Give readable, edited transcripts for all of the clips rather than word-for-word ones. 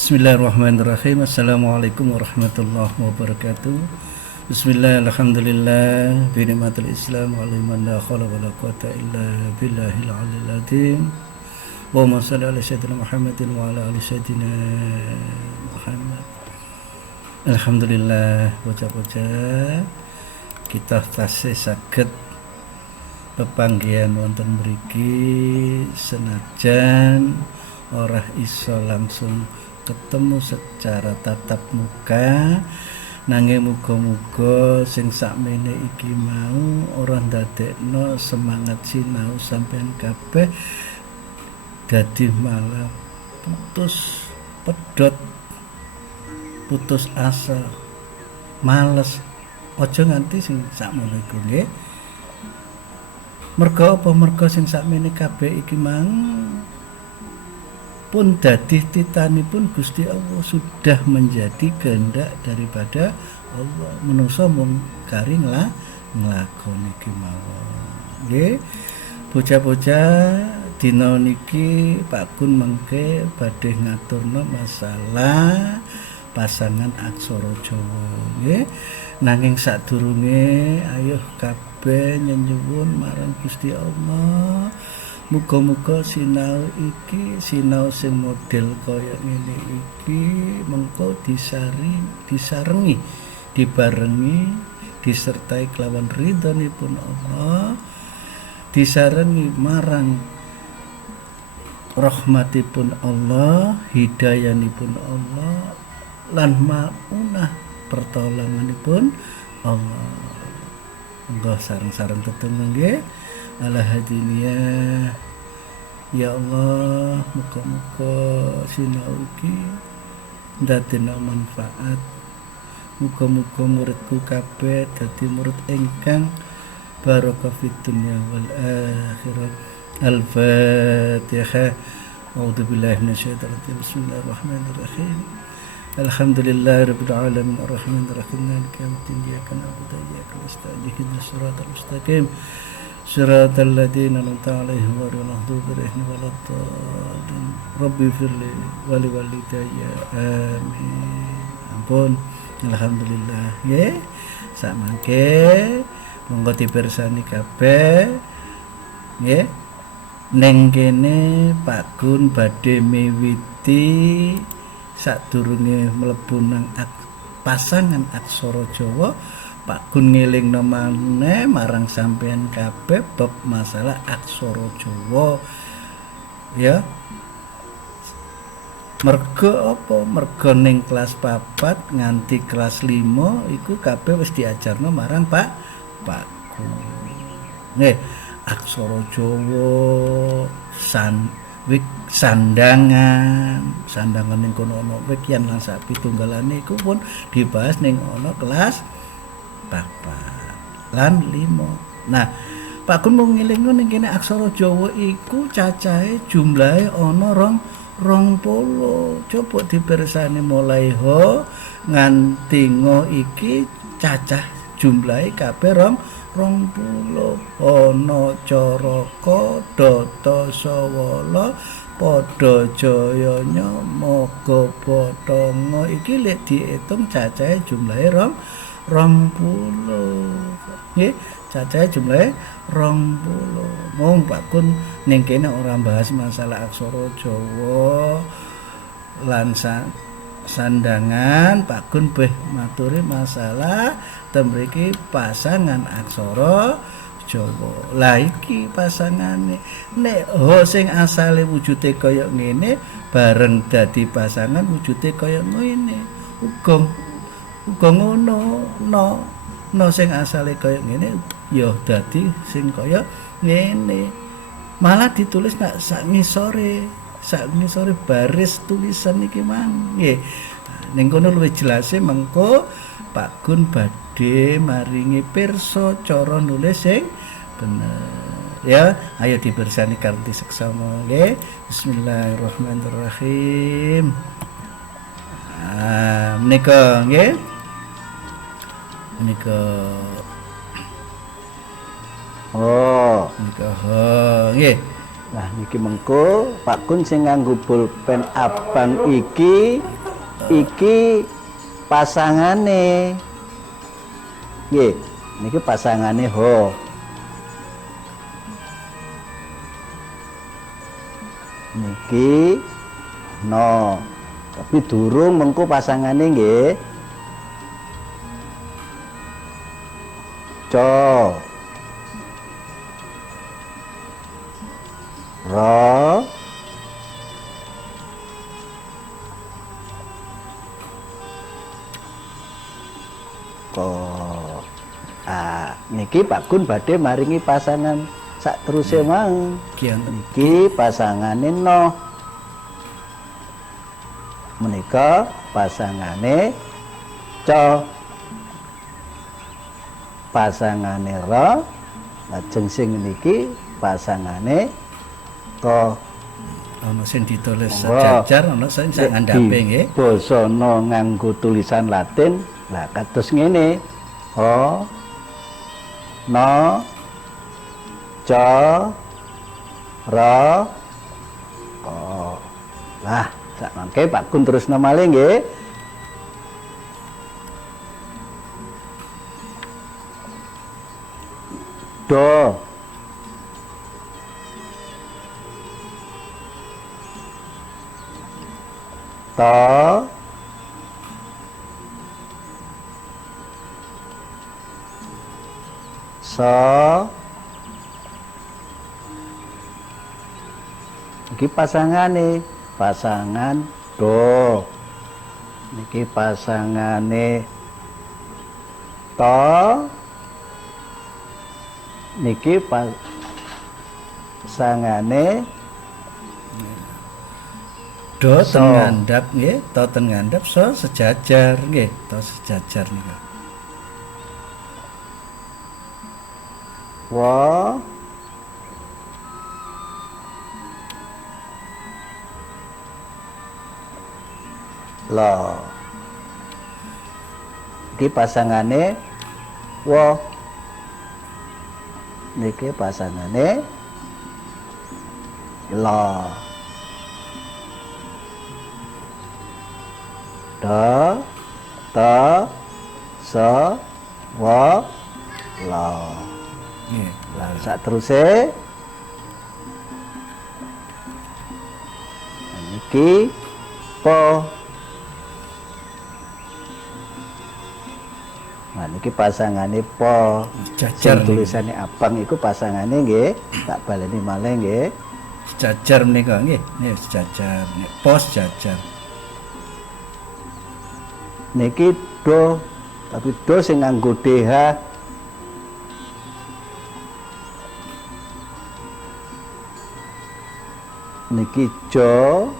Bismillahirrahmanirrahim. Assalamualaikum warahmatullahi wabarakatuh. Bismillah, alhamdulillah, bi ni'matil Islam wa liman la khala wa la quwata illa billahil aliyil azim. Allahumma shalli ala sayyidina Muhammadin wa ala ali sayyidina Muhammad. Alhamdulillah, bocah-bocah kita tasih saged pepanggihan wonten mriki senajan ora iso langsung ketemu secara tatap muka, nanging muga-muga sing sakmene iki mau ora ndadekno semangat sinau sampean kabeh dadi malah putus pedot, putus asa, males. Aja nganti sing sakmono iku nggih. Merga apa? Merga sing sakmene kabeh iki mang pun dadi titanipun Gusti Allah, sudah menjadi kehendak daripada Allah. Menungso mung kari nglakoni iki mawon. Nggih. Bocah-bocah dina niki Pak Gun mengke badhe ngaturno masalah pasangan aksara Jawa nggih. Nanging sadurunge ayo kabeh nyuwun marang Gusti Allah, muga-muga sinau iki sinau sing model kaya ngene iki mengko disarengi, dibarengi, disertai kelawan ridhonipun Allah, disarengi marang rahmatipun Allah, hidayanipun Allah, lan maunah pertolonganipun Allah. Monggo sareng-sareng tetunggal nggih. Ala hadiniyah ya Allah, muga-muga sinau iki ndadekno manfaat. Muga-muga muridku kabeh dadi murid ingkang barokah fid dunya wal akhirah. Al-Fatihah. A'udzu billahi minasyaitonir rajim. Bismillahirrahmanirrahim. Alhamdulillahirabbil alamin arrahmanir rahim maliki yaumiddin iyyaka na'budu wa iyyaka nasta'in ihdinas siratal mustaqim siratal ladzina an'amta 'alaihim ghairil maghdubi 'alaihim waladdallin. Rabbi firli wa li walidayya amin. Ampun. Alhamdulillah nggih. Samangke monggo dipirsani kabeh nggih. Ning kene Pak Gun badhe miwiti sadurunge mlebu nang pasangan aksara Jawa. Pak Gun ngelingno maneh marang sampeyan kabeh bab masalah aksara Jawa ya. Merga apa? Merga ning kelas 4 nganti kelas 5 iku kabeh wis diajarno marang Pak Gun. Nggih, aksara Jawa sandangan ning kono ana wikian lan sak pitunggalane iku pun dibahas ning ana kelas 4 lan 5. Nah, Pak Gun mung ngelingno ning kene aksara Jawa iku cacahe jumlahe ana 20. Coba dipirsani mulai ho nganti ngo iki cacah jumlahe kabeh 20. Ana Caraka, Data Sawala, Pada Jayanya, Maga Bathanga iki lek diitung cacahe jumlahe 20. Nggih, cacahe jumlahe 20. Mong Pak Gun ning kene ora bahas masalah aksara Jawa lan sandangan. Pak Gun beh maturi masalah temriki pasangan aksara Jawa. Lah iki pasangane nek ho sing asale wujude kaya ngene bareng dadi pasangan wujude kaya ngene. Uga ngono no sing asale kaya ngene ya dadi sing kaya ngene. Malah ditulis nak sak ngisore baris tulisan iki mang nggih. Ning kono luwih jelase mengko Pak Gun badhe maringi pirsa cara nulis sing bener ya. Ayo dibersani kanthi seksama nggih. Bismillahirrahmanirrahim. Menika nggih. Menika nggih. Nah niki mengko Pak Kun sing nganggo pulpen abang iki pasangane. Nggih, niki pasangane ho. Niki no. Tapi durung mengko pasangane nggih. Co. Ro. Ko. Niki Pak Gun badhe maringi pasangan sak teruse mang. Niki pasangane no. Menika pasangane co. Pasangane ro. Lajeng sing niki pasangane ko. Ana sing ditulis sejajar, ana sing ngandhape nggih. Basana nganggo tulisan Latin. Lah kados ngene. Ho. No. Co. Ro. Ko. Lah, sak mangke Pak Gun terusno malih nggih. Do. To. So. Iki pasangane, pasangan do. Niki pasangane to. Niki pasangane do ten ngandhap nggih, to ten ngandhap so sejajar nggih, to sejajar niku. Wo. Lo. Iki pasangane wo. Niki pasangane lo. Do, to, so, wo, lo. Nggih. Lah sak teruse niki po. Nah niki pasangane po. Sejajar tulisane abang iku pasangane nggih, tak baleni malih nggih. Sejajar menika nggih, nggih sejajar, nek po sejajar. Niki do, tapi do sing nganggo DH. Niki jo.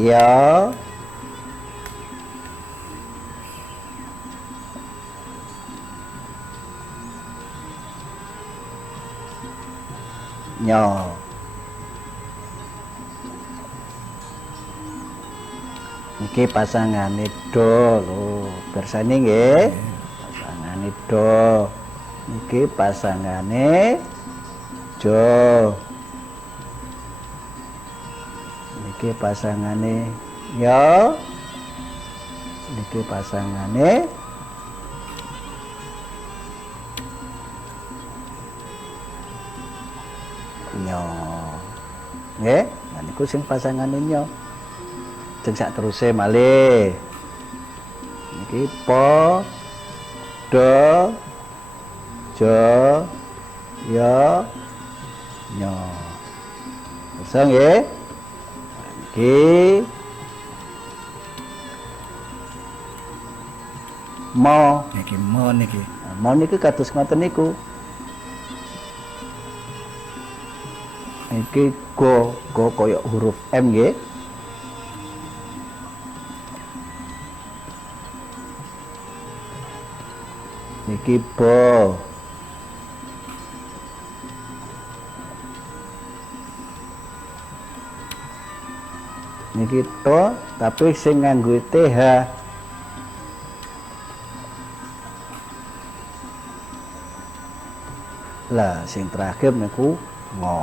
Ya. Nyo. Niki pasangane do lho, bersane nggih. Pasangane do. Niki pasangane jo. Niki pasangane yo. Niki pasangane nyo. Nggih, nah niku sing pasangane nyo. Sing sak teruse malih. Niki po, do, jo, yo, nyo. Bisa nggih? Niki mo. Niki mo niki. Mo niki kados ngoten niku. Iki go koyo huruf M nggih. Niki bo. Niki to tapi sing nganggo TH. Lah sing terakhir niku ngo.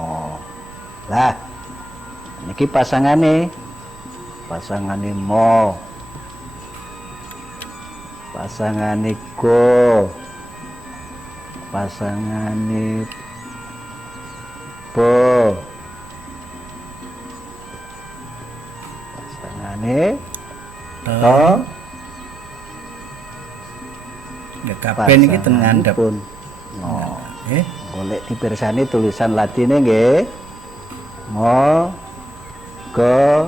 Lah niki pasangane mo, pasangane go, pasangane bo, pasangane to. Ya kabeh niki ten ngandhap. Ngo. Golek dipirsani tulisan latine nggih. Mo, go,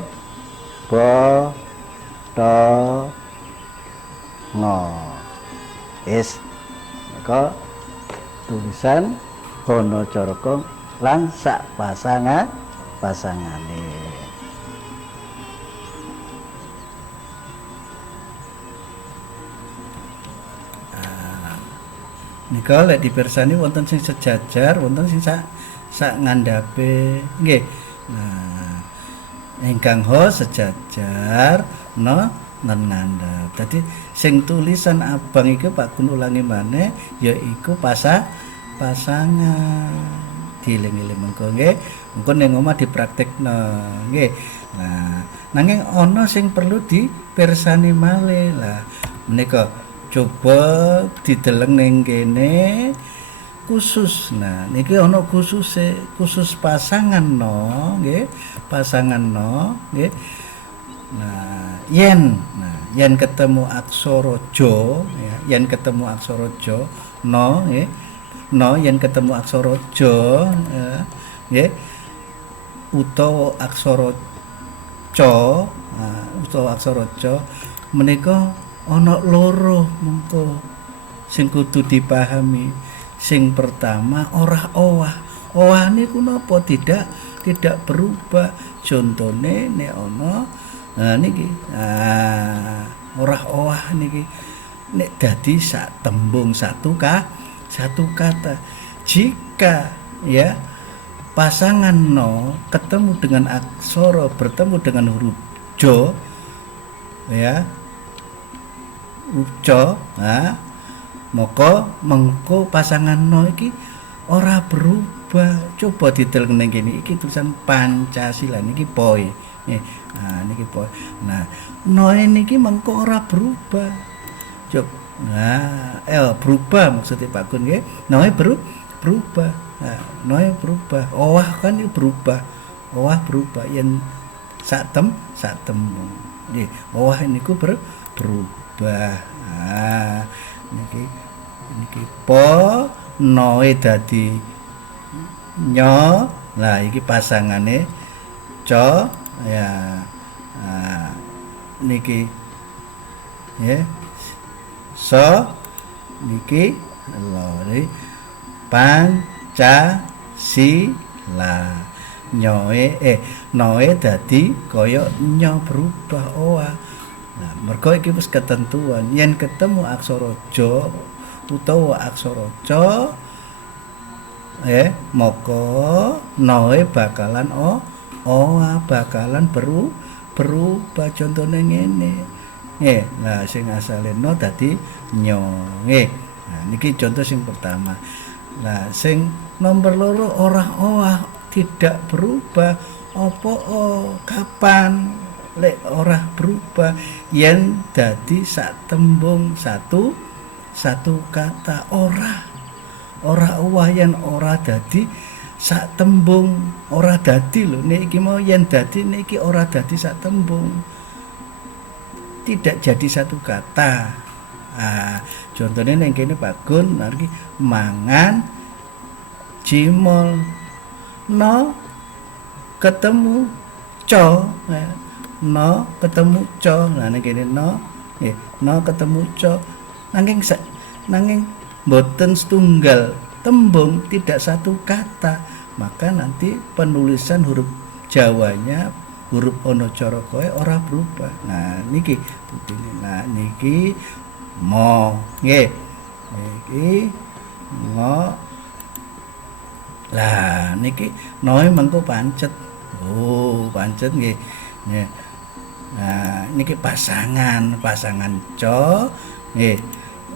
bo, to, ngo. Maka tulisan Hono Caraka lan sak pasangane. Nika lek dipirsani wonten sing sejajar, wonten sing sak ngandhape. Nggih. Nah, ingkang ho sejajar, no nan ngandhap. Dadi sing tulisan abang iki Pak Gun ulangi maneh yaiku pasangan. Dieling-eling mengko nggih. Mengko ning omah dipraktekno, nggih. Nah, nanging ana sing perlu dipirsani malih. Lah menika coba dideleng ning kene khusus. Nah niki ana khusus pasangan no nggih, pasangan no nggih. Nah yen ketemu aksara ja ya, yen ketemu aksara ja no nggih, no yen ketemu aksara ja nggih, utawa aksara ca, utawa aksara ca menika ana loro mengko sing kudu dipahami. Sing pertama orah owah. Owah niku napa tidak berubah. Contone nek ana niki orah owah niki nek dadi sak tembung satu kata. Jika ya pasangan no ketemu dengan aksara bertemu dengan huruf ja ya uca, maka mengko pasangan no iki ora berubah. Coba dideleng ning kene iki tulisan Pancasila niki poe. Niki poe. Nah, no niki mengko ora berubah. Coba. Berubah maksudnya Pak Gun nggih. No berubah. Nah, no berubah. Owah kan iki berubah. Owah berubah yen sak tembung. Nggih, owah niku berubah. Niki po noe dadi nyo. Lah iki pasangane co ya. Niki ya so niki lho Pancasila. Noe dadi kaya nyo berubah owah. Nah, mergo iki wis ketentuan yen ketemu aksara ja utawa aksara ca maka noe bakalan bakalan berubah. Contone ngene. Nah sing asale no dadi nyo. Nah niki contoh sing pertama. Nah sing nomor loro ora owah tidak berubah. Apa kapan lek ora berubah yen dadi sak tembung satu kata ora owah yen ora dadi sak tembung ora dadi lho niki mau yen dadi niki ora dadi sak tembung tidak jadi satu kata. Contohnya ning kene Pak Gun niki mangan cimol no ketemu co no ketemu co. Nah ning kene no ketemu co nanging boten setunggal tembung tidak satu kata, maka nanti penulisan huruf Jawanya huruf Ono Caraka ora berubah. Nah niki bukine. Nah niki mo nggih niki ngo. Lah niki noe mengko pancet. Pancet nggih. Nah niki pasangan co nggih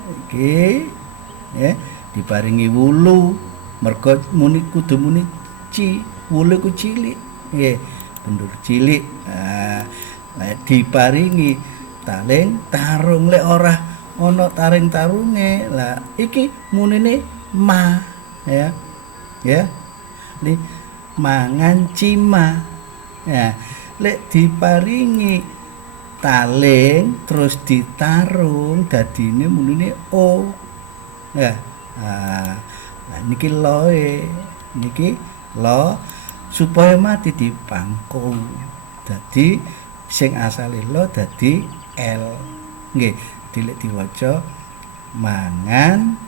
iki diparingi wulu Mergo muni kudu muni wule ku cilik. Nggih, bendur cilik. Nah, diparingi taling tarung lek ora ana taring tarunge. Lah iki munine ma ya. Ya. Li mangan cima. Ya, lek diparingi taling terus ditarung dadine munine o. Ya. Nah, niki loe. Niki lo supaya mati dipangku. Dadi sing asale lo dadi l. Nggih, dilek diwaca mangan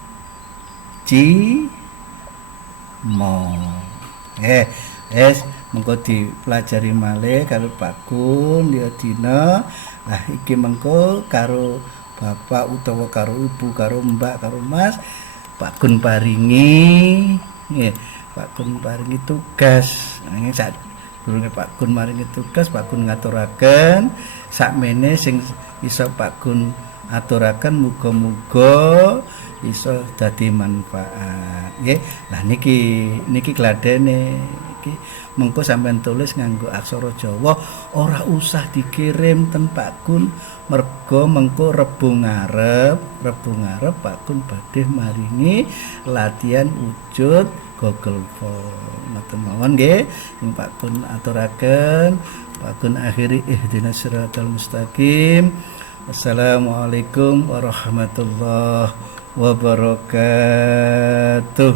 mo. Mengko dipelajari malih karo Pak Gun ya dina. Lah iki mengko karo bapak utawa karo ibu, karo mbak, karo mas Pak Gun paringi nggih, Pak Gun paringi tugas. Nanging sak durunge Pak Gun maringi tugas, Pak Gun ngaturaken sakmene sing iso Pak Gun aturaken muga-muga iso dadi manfaat nggih. Lah niki gladene iki mengko sampean tulis nganggo aksara Jawa, ora usah dikirim ten Pak Gun mergo mengko Rebo ngarep Pak Gun badhe maringi latihan wujud Google Form. Ngoten mawon nggih sing Pak Gun aturaken. Pak Gun akhiri ihdinas siratal mustaqim. Assalamualaikum warahmatullahi wabarakatuh.